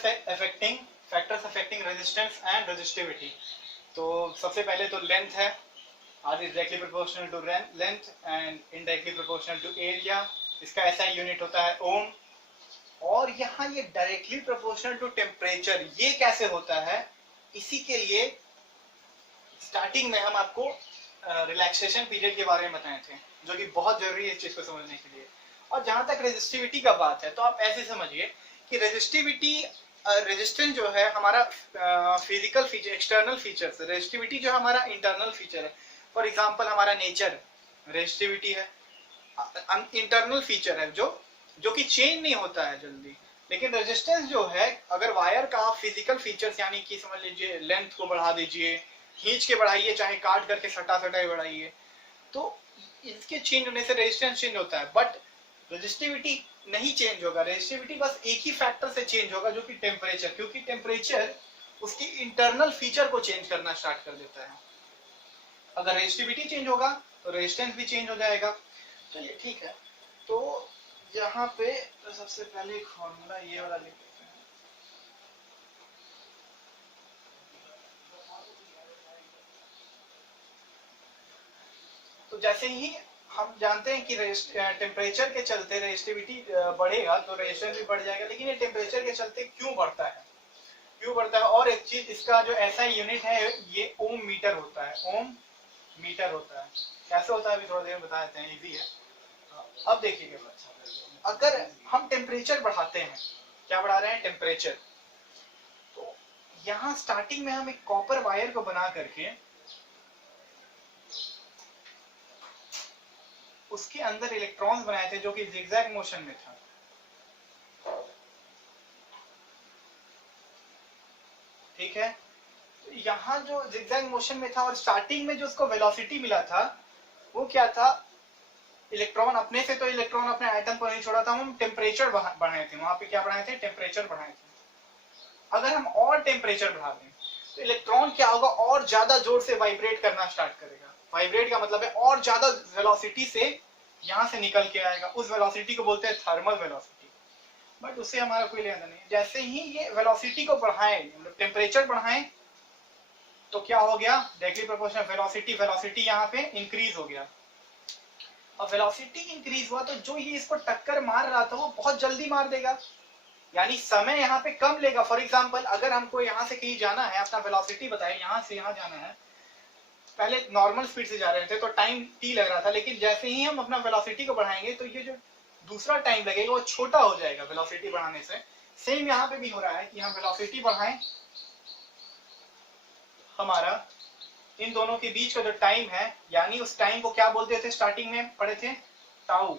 Factors affecting resistance and resistivity. तो सबसे पहले तो लेंथ है, R is directly proportional to length and indirectly proportional to area. इसका ऐसा यूनिट होता है ओम। और यहाँ ये डायरेक्टली प्रोपोर्शनल टू टेम्परेचर, ये कैसे होता है, इसी के लिए स्टार्टिंग में हम आपको रिलैक्सेशन पीरियड के बारे में बताए थे, जो कि बहुत जरूरी है इस चीज को समझने के लिए। और जहां तक रेजिस्टिविटी का बात है, तो आप ऐसे समझिए कि रेजिस्टिविटी, रेजिस्टेंस जो है हमारा physical feature, external feature. Resistivity जो हमारा इंटरनल फीचर है। फॉर एग्जांपल हमारा नेचर रेजिस्टिविटी है, इंटरनल फीचर है जो कि चेंज नहीं होता है जल्दी। लेकिन रेजिस्टेंस जो है, अगर वायर का आप फिजिकल फीचर्स यानी कि समझ लीजिए लेंथ को बढ़ा दीजिए, खींच के बढ़ाइए, चाहे काट करके सटा सटा बढ़ाइए, तो इसके चेंज होने से रेजिस्टेंस चेंज होता है। बट रेजिस्टिविटी नहीं चेंज होगा। रेजिस्टिविटी बस एक ही फैक्टर से चेंज होगा, जो कि टेम्परेचर, क्योंकि टेम्परेचर उसकी इंटरनल फीचर को चेंज करना स्टार्ट कर देता है। अगर रेजिस्टिविटी चेंज होगा तो रेजिस्टेंस भी चेंज हो जाएगा। चलिए ठीक है, तो यहाँ पे तो सबसे पहले एक फॉर्मूला ये वाला लिख देते हैं। तो जैसे ही हम जानते हैं कि टेम्परेचर के चलते रेजिस्टिविटी बढ़ेगा तो रेजिस्टेंस भी बढ़ जाएगा। लेकिन ये टेम्परेचर के चलते क्यों बढ़ता है, क्यों बढ़ता है? और एक चीज, इसका जो ऐसा यूनिट है ये ओम मीटर होता है। ओम मीटर होता है। कैसे होता है अभी थोड़ा देर में बता देते हैं, इजी है। अब देखिएगा, अगर हम टेम्परेचर बढ़ाते हैं, क्या बढ़ा रहे हैं? टेम्परेचर। तो यहाँ स्टार्टिंग में हम एक कॉपर वायर को बना करके उसके अंदर इलेक्ट्रॉन्स बनाए थे, जो कि जिगजैग मोशन में था। ठीक है, तो यहाँ जो जिगजैग मोशन में था और स्टार्टिंग में जो उसको वेलोसिटी मिला था, वो क्या था? इलेक्ट्रॉन अपने से, तो इलेक्ट्रॉन अपने आइटम को नहीं छोड़ा था, हम टेम्परेचर बढ़ाए थे। वहां पे क्या बढ़ाए थे? टेम्परेचर बढ़ाए थे। अगर हम और टेम्परेचर बढ़ा दें तो इलेक्ट्रॉन क्या होगा? और ज्यादा जोर से वाइब्रेट करना स्टार्ट करेगा। वाइब्रेट का मतलब है और ज्यादा वेलोसिटी से यहाँ से निकल के आएगा। उस वेलोसिटी को बोलते हैं थर्मल वेलोसिटी। बट उससे हमारा कोई लेना नहीं। जैसे ही ये वेलोसिटी को बढ़ाएं, टेम्परेचर बढ़ाएं, तो क्या हो गया? डायरेक्टली प्रोपोर्शनल वेलोसिटी, वेलोसिटी यहाँ पे इंक्रीज हो गया। और वेलोसिटी इंक्रीज हुआ तो जो ये इसको टक्कर मार रहा था वो बहुत जल्दी मार देगा, यानी समय यहाँ पे कम लेगा। फॉर एग्जांपल, अगर हमको यहाँ से कहीं जाना है, अपना वेलोसिटी बताए, यहाँ से यहाँ जाना है, पहले नॉर्मल स्पीड से जा रहे थे तो टाइम t लग रहा था। लेकिन जैसे ही हम अपना वेलोसिटी को बढ़ाएंगे तो ये जो दूसरा टाइम लगेगा वो छोटा हो जाएगा वेलोसिटी बढ़ाने से। सेम यहाँ पे भी हो रहा है कि हम वेलोसिटी बढ़ाएं, हमारा इन दोनों के बीच का जो टाइम है, यानी उस टाइम को क्या बोलते थे? स्टार्टिंग में पढ़े थे, टाउ।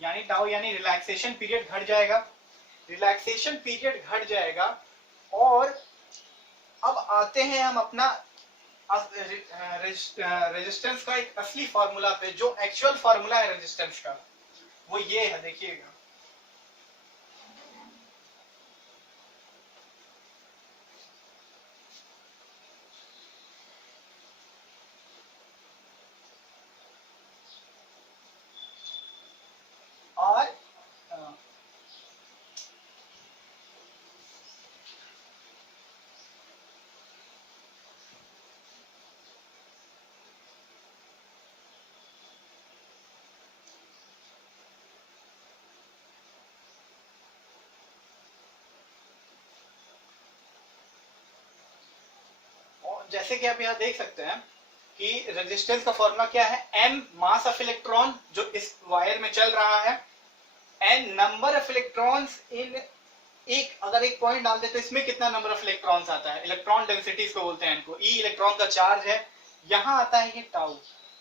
यानी रिलैक्सेशन पीरियड घट जाएगा। रिलैक्सेशन पीरियड घट जाएगा। और अब आते हैं हम अपना रेजिस्टेंस का एक असली फार्मूला पे, जो एक्चुअल फार्मूला है रेजिस्टेंस का, वो ये है, देखिएगा। और जैसे कि आप यहाँ देख सकते हैं कि रेजिस्टेंस का फॉर्मूला क्या है? m मास ऑफ इलेक्ट्रॉन जो इस वायर में चल रहा है, n number of electrons in एक, अगर एक पॉइंट डाल दे तो इसमें कितना नंबर ऑफ इलेक्ट्रॉन्स आता है? इलेक्ट्रॉन डेंसिटी इसको बोलते हैं, इनको e इलेक्ट्रॉन का चार्ज है। यहाँ आता है ये टाउ।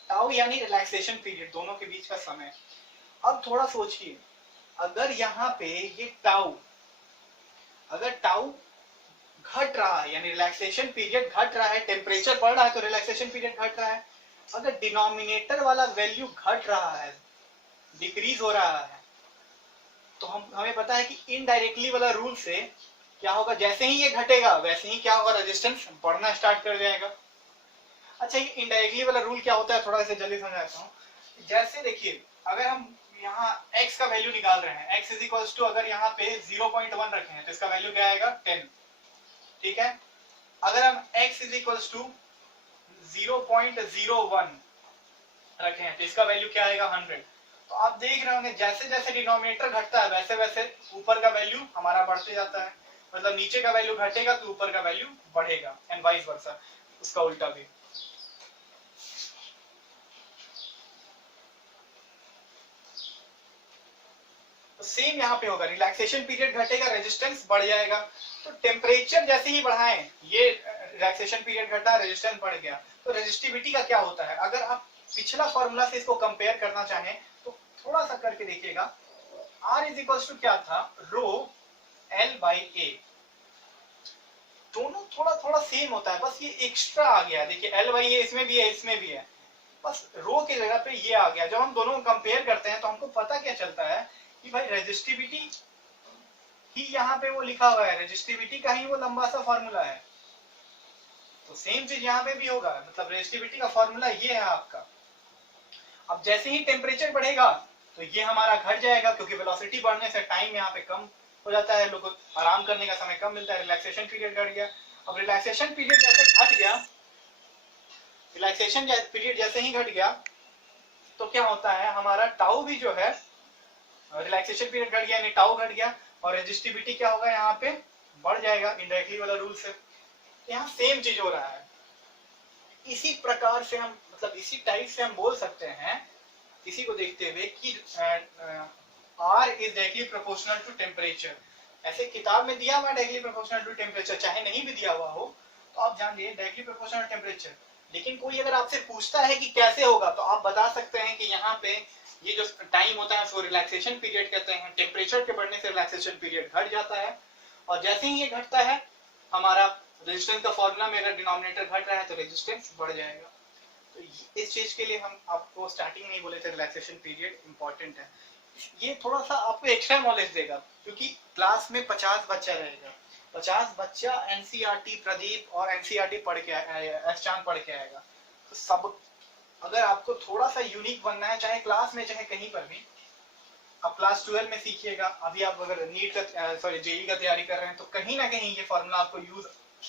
टाउ यानी रिलैक्सेशन पीरियड, दोनों के बीच का समय। अब थोड़ा सोचिए, अगर यहाँ पे ये टाउ, अगर टाउ घट रहा है, यानी रिलैक्सेशन पीरियड घट रहा है, टेम्परेचर बढ़ रहा है तो रिलैक्सेशन पीरियड घट रहा है। अगर डिनोमिनेटर वाला वैल्यू घट रहा है, डिक्रीज हो रहा है, तो हमें पता है कि इनडायरेक्टली वाला रूल से क्या होगा? जैसे ही ये घटेगा वैसे ही क्या होगा? रेजिस्टेंस बढ़ना स्टार्ट कर जाएगा। अच्छा, ये इनडायरेक्टली वाला रूल क्या होता है? थोड़ा इसे जल्दी समझाता हूँ। जैसे देखिए, अगर हम यहाँ x का वैल्यू निकाल रहे हैं, x इज इक्वल्स टू अगर यहाँ पे 0.1 रखे हैं तो इसका वैल्यू क्या आएगा 10, ठीक है। अगर हम x इज इक्वल्स टू 0.01 रखे हैं तो इसका वैल्यू क्या आएगा 100। तो आप देख रहे होंगे जैसे जैसे डिनोमिनेटर घटता है वैसे वैसे ऊपर का वैल्यू हमारा बढ़ते जाता है, मतलब नीचे का वैल्यू घटेगा तो ऊपर का वैल्यू बढ़ेगा, एंड वाइस वर्सा, उसका उल्टा भी। तो सेम यहाँ पे होगा, रिलैक्सेशन पीरियड घटेगा, रेजिस्टेंस बढ़ जाएगा। तो टेम्परेचर जैसे ही बढ़ाएं, ये रिलैक्सेशन पीरियड घटा, रेजिस्टेंस बढ़ गया, तो रेजिस्टिविटी का क्या होता है, अगर आप पिछला फॉर्मूला से इसको कंपेयर करना चाहें तो थोड़ा सा करके देखिएगा। R इज इक्वल्स टू क्या था, रो L बाई ए, दोनों थोड़ा थोड़ा सेम होता है, बस ये एक्स्ट्रा आ गया। देखिए L बाई ए इसमें भी है, इसमें भी है, बस रो की जगह पे ये आ गया। जब हम दोनों को कंपेयर करते हैं तो हमको पता क्या चलता है कि भाई रेजिस्टिविटी ही यहाँ पे वो लिखा हुआ है, रेजिस्टिविटी का ही वो लंबा सा फॉर्मूला है। तो सेम चीज यहाँ पे भी होगा, मतलब रेजिस्टिविटी का फॉर्मूला ये है आपका। अब जैसे ही टेम्परेचर बढ़ेगा तो ये हमारा घट जाएगा, क्योंकि वेलोसिटी बढ़ने से टाइम यहाँ पे कम हो जाता है, लोगों को आराम करने का समय कम मिलता है, रिलैक्सेशन पीरियड घट गया। अब रिलैक्सेशन पीरियड जैसे घट गया, रिलैक्सेशन पीरियड जैसे ही घट गया तो क्या होता है, हमारा टाउ भी जो है, रिलैक्सेशन पीरियड घट गया यानी टाउ घट गया, और रेजिस्टिविटी क्या होगा यहाँ पे बढ़ जाएगा इनडायरेक्टली वाला रूल से। यहाँ सेम चीज हो रहा है। इसी प्रकार से हम, मतलब इसी टाइप से हम बोल सकते हैं इसी को देखते हुए कि R is directly proportional to temperature. ऐसे किताब में दिया हुआ डायरेक्टली प्रोपोर्शनल टू टेम्परेचर, चाहे नहीं भी दिया हुआ हो तो आप जान लीजिए डायरेक्टली प्रोपोर्शनल टू टेम्परेचर। लेकिन कोई अगर आपसे पूछता है कि कैसे होगा तो आप बता सकते हैं कि यहाँ पे ये जो टाइम होता है उसको रिलैक्सेशन पीरियड कहते हैं, टेम्परेचर के बढ़ने से रिलैक्सेशन पीरियड घट जाता है, और जैसे ही ये घटता है हमारा रेजिस्टेंस का फॉर्मूला में अगर डिनोमिनेटर घट रहा है तो रेजिस्टेंस बढ़ जाएगा। तो इस चीज के लिए हम आपको स्टार्टिंग में ही बोले थे रिलैक्सेशन पीरियड इंपॉर्टेंट है। ये थोड़ा सा आपको एक्स्ट्रा नॉलेज देगा, क्योंकि क्लास में 50 बच्चा रहेगा, 50 बच्चा एनसीईआरटी प्रदीप और एनसीईआरटी पढ़ के एस पढ़ के आएगा। तो सब, अगर आपको थोड़ा सा यूनिक बनना है, चाहे क्लास में चाहे कहीं पर भी, आप क्लास 12 में सीखिएगा। अभी आप अगर नीट का जेईई का तैयारी कर रहे हैं तो कहीं ना कहीं ये फॉर्मूला आपको यूज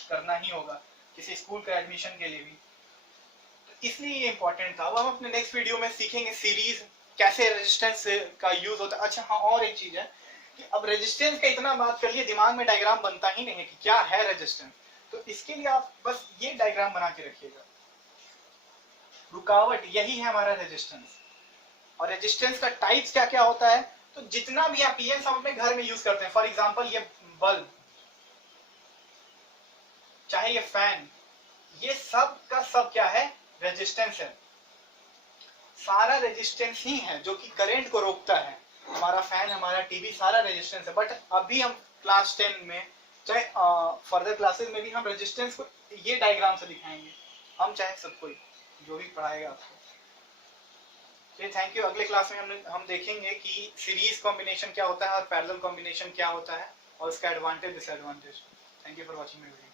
करना ही होगा, किसी स्कूल का एडमिशन के लिए भी। तो इसलिए ये इंपॉर्टेंट था। अब हम अपने नेक्स्ट वीडियो में सीखेंगे सीरीज कैसे रेजिस्टेंस का यूज होता है। अच्छा हाँ, और एक चीज है कि अब रेजिस्टेंस का इतना बात कर लिए, दिमाग में डायग्राम बनता ही नहीं है कि क्या है रेजिस्टेंस। तो इसके लिए आप बस ये डायग्राम बना के रखिएगा, रुकावट यही है हमारा रेजिस्टेंस। और रेजिस्टेंस का टाइप्स क्या क्या होता है, तो जितना भी एप्लियंस हम अपने घर में यूज करते हैं, फॉर एग्जांपल ये बल्ब, चाहे ये फैन, ये सब का सब क्या है, रेजिस्टेंस है। सारा रेजिस्टेंस ही है जो कि करंट को रोकता है। हमारा फैन, हमारा टीवी, सारा रेजिस्टेंस है। बट अभी हम क्लास 10 में, चाहे फर्दर क्लासेस में भी हम रेजिस्टेंस को ये डायग्राम से दिखाएंगे, हम चाहे सब कोई जो भी पढ़ाएगा आपको। चलिए थैंक यू। अगले क्लास में हम देखेंगे कि सीरीज कॉम्बिनेशन क्या होता है और पैरेलल कॉम्बिनेशन क्या होता है और उसका advantage disadvantage. Thank you for watching my video.